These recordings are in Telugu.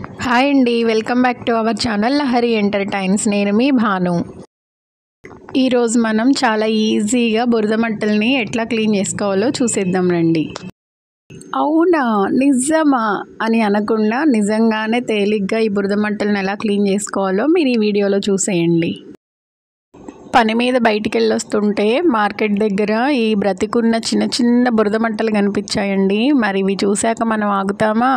హాయ్ అండి, welcome back to our channel Lahari entertains. నేను మీ భాను. ఈరోజు మనం చాలా ఈజీగా బురద మట్టల్ని ఎట్లా క్లీన్ చేసుకోవాలో చూసేద్దాం రండి. అవునా, నిజమా అని అనకుండా నిజంగానే తేలిగ్గా ఈ బురద మట్టలను ఎలా క్లీన్ చేసుకోవాలో మీరు ఈ వీడియోలో చూసేయండి. పని మీద బయటికి వెళ్ళొస్తుంటే మార్కెట్ దగ్గర ఈ బ్రతికున్న చిన్న చిన్న బురద మట్టలు కనిపించాయండి. మరి ఇవి చూశాక మనం ఆగుతామా?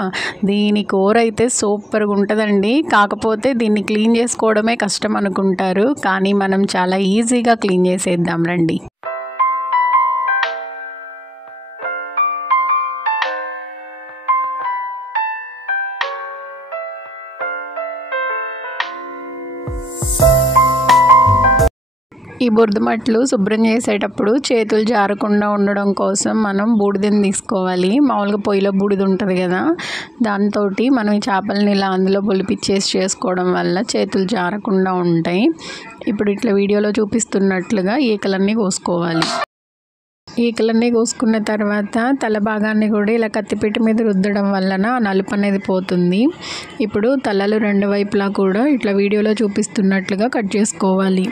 దీని కూర అయితే సూపర్గా ఉంటుందండి. కాకపోతే దీన్ని క్లీన్ చేసుకోవడమే కష్టం అనుకుంటారు, కానీ మనం చాలా ఈజీగా క్లీన్ చేసేద్దాం రండి. ఈ బురద మట్టలు శుభ్రం చేసేటప్పుడు చేతులు జారకుండా ఉండడం కోసం మనం బూడిదని తీసుకోవాలి. మామూలుగా పొయ్యిలో బూడిద ఉంటుంది కదా, దాంతో మనం ఈ చేపలని ఇలా అందులో పొలిపిచ్చేసి చేసుకోవడం వల్ల చేతులు జారకుండా ఉంటాయి. ఇప్పుడు ఇట్లా వీడియోలో చూపిస్తున్నట్లుగా ఈకలన్నీ కోసుకోవాలి. ఈకలన్నీ కోసుకున్న తర్వాత తల భాగాన్ని కూడా ఇలా కత్తిపీట మీద రుద్దడం వలన నలుపు అనేది పోతుంది. ఇప్పుడు తలలు రెండు వైపులా కూడా ఇట్లా వీడియోలో చూపిస్తున్నట్లుగా కట్ చేసుకోవాలి.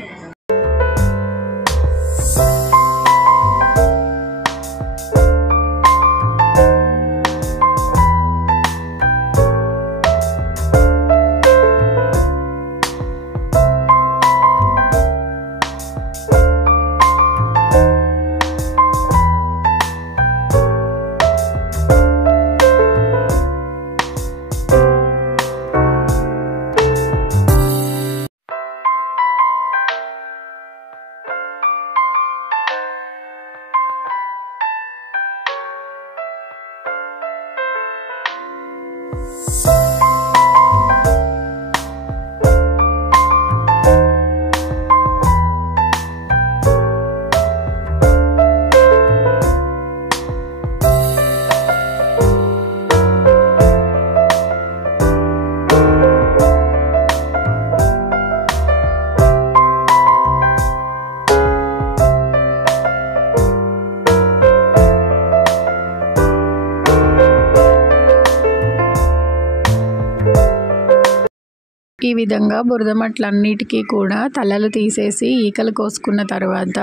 ఈ విధంగా బురద మట్టలన్నిటికీ కూడా తలలు తీసేసి ఈకలు కోసుకున్న తర్వాత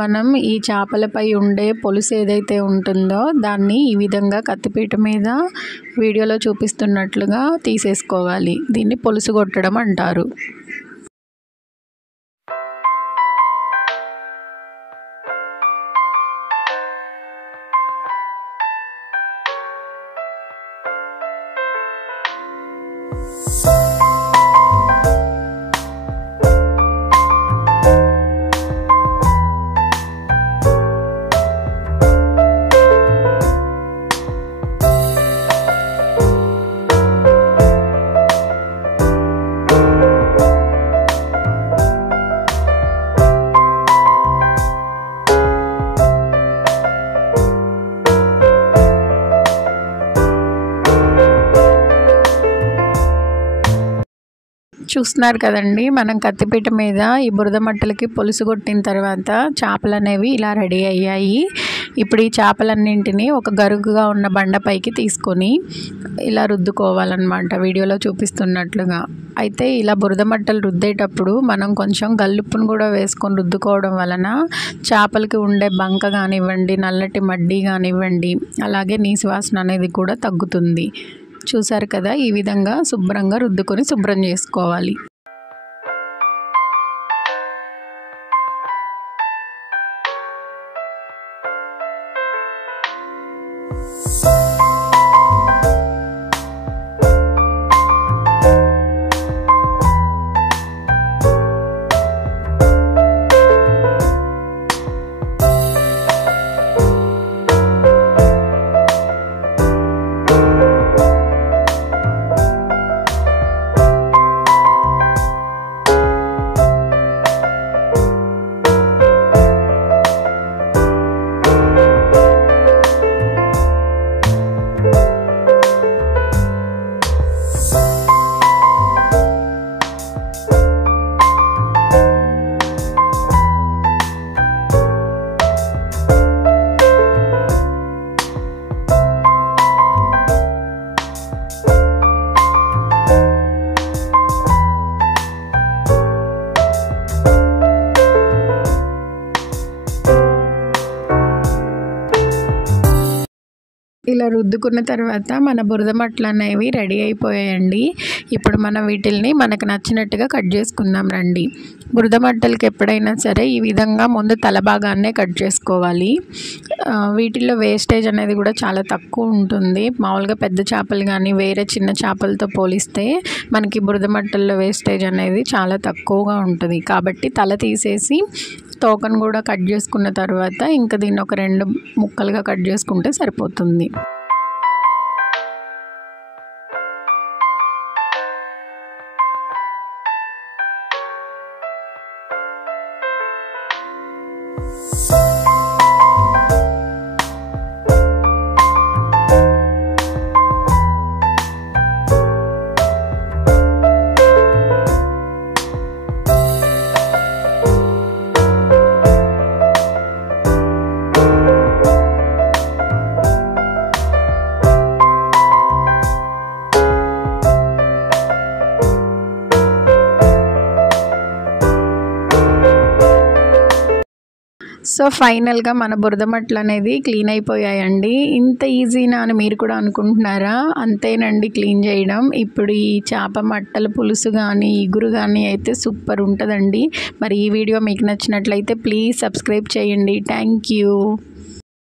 మనం ఈ చేపలపై ఉండే పొలుసు ఏదైతే ఉంటుందో దాన్ని ఈ విధంగా కత్తిపీట మీద వీడియోలో చూపిస్తున్నట్లుగా తీసేసుకోవాలి. దీన్ని పొలుసు కొట్టడం అంటారు. చూస్తున్నారు కదండి, మనం కత్తిపీట మీద ఈ బురద మట్టలకి పొలుసు కొట్టిన తర్వాత చేపలు అనేవి ఇలా రెడీ అయ్యాయి. ఇప్పుడు ఈ చేపలన్నింటినీ ఒక గరుకుగా ఉన్న బండపైకి తీసుకొని ఇలా రుద్దుకోవాలన్నమాట, వీడియోలో చూపిస్తున్నట్లుగా. అయితే ఇలా బురద మట్టలు రుద్దేటప్పుడు మనం కొంచెం గల్లుప్పును కూడా వేసుకొని రుద్దుకోవడం వలన చేపలకి ఉండే బంక కానివ్వండి, నల్లటి మడ్డి కానివ్వండి, అలాగే నీసు వాసన అనేది కూడా తగ్గుతుంది. చూసారు కదా, ఈ విధంగా శుభ్రంగా రుద్దుకొని శుభ్రం చేసుకోవాలి. ఇలా రుద్దుకున్న తర్వాత మన బురద మట్టలు అనేవి రెడీ అయిపోయాయండి. ఇప్పుడు మనం వీటిల్ని మనకు నచ్చినట్టుగా కట్ చేసుకుందాం రండి. బురద మట్టలకి ఎప్పుడైనా సరే ఈ విధంగా ముందు తల భాగాన్నే కట్ చేసుకోవాలి. వీటిల్లో వేస్టేజ్ అనేది కూడా చాలా తక్కువ ఉంటుంది. మామూలుగా పెద్ద చేపలు కానీ వేరే చిన్న చేపలతో పోలిస్తే మనకి బురద మట్టల్లో వేస్టేజ్ అనేది చాలా తక్కువగా ఉంటుంది. కాబట్టి తల తీసేసి తోకను కూడా కట్ చేసుకున్న తర్వాత ఇంకా దీన్ని ఒక 2 ముక్కలుగా కట్ చేసుకుంటే సరిపోతుంది. సో ఫైనల్గా మన బురద మట్టలు అనేది క్లీన్ అయిపోయాయండి. ఇంత ఈజీనా అని మీరు కూడా అనుకుంటున్నారా? అంతేనండి క్లీన్ చేయడం. ఇప్పుడు ఈ చేప మట్టల పులుసు కానీ ఇగురు కానీ అయితే సూపర్ ఉంటుందండి. మరి ఈ వీడియో మీకు నచ్చినట్లయితే ప్లీజ్ సబ్స్క్రైబ్ చేయండి. Thank you.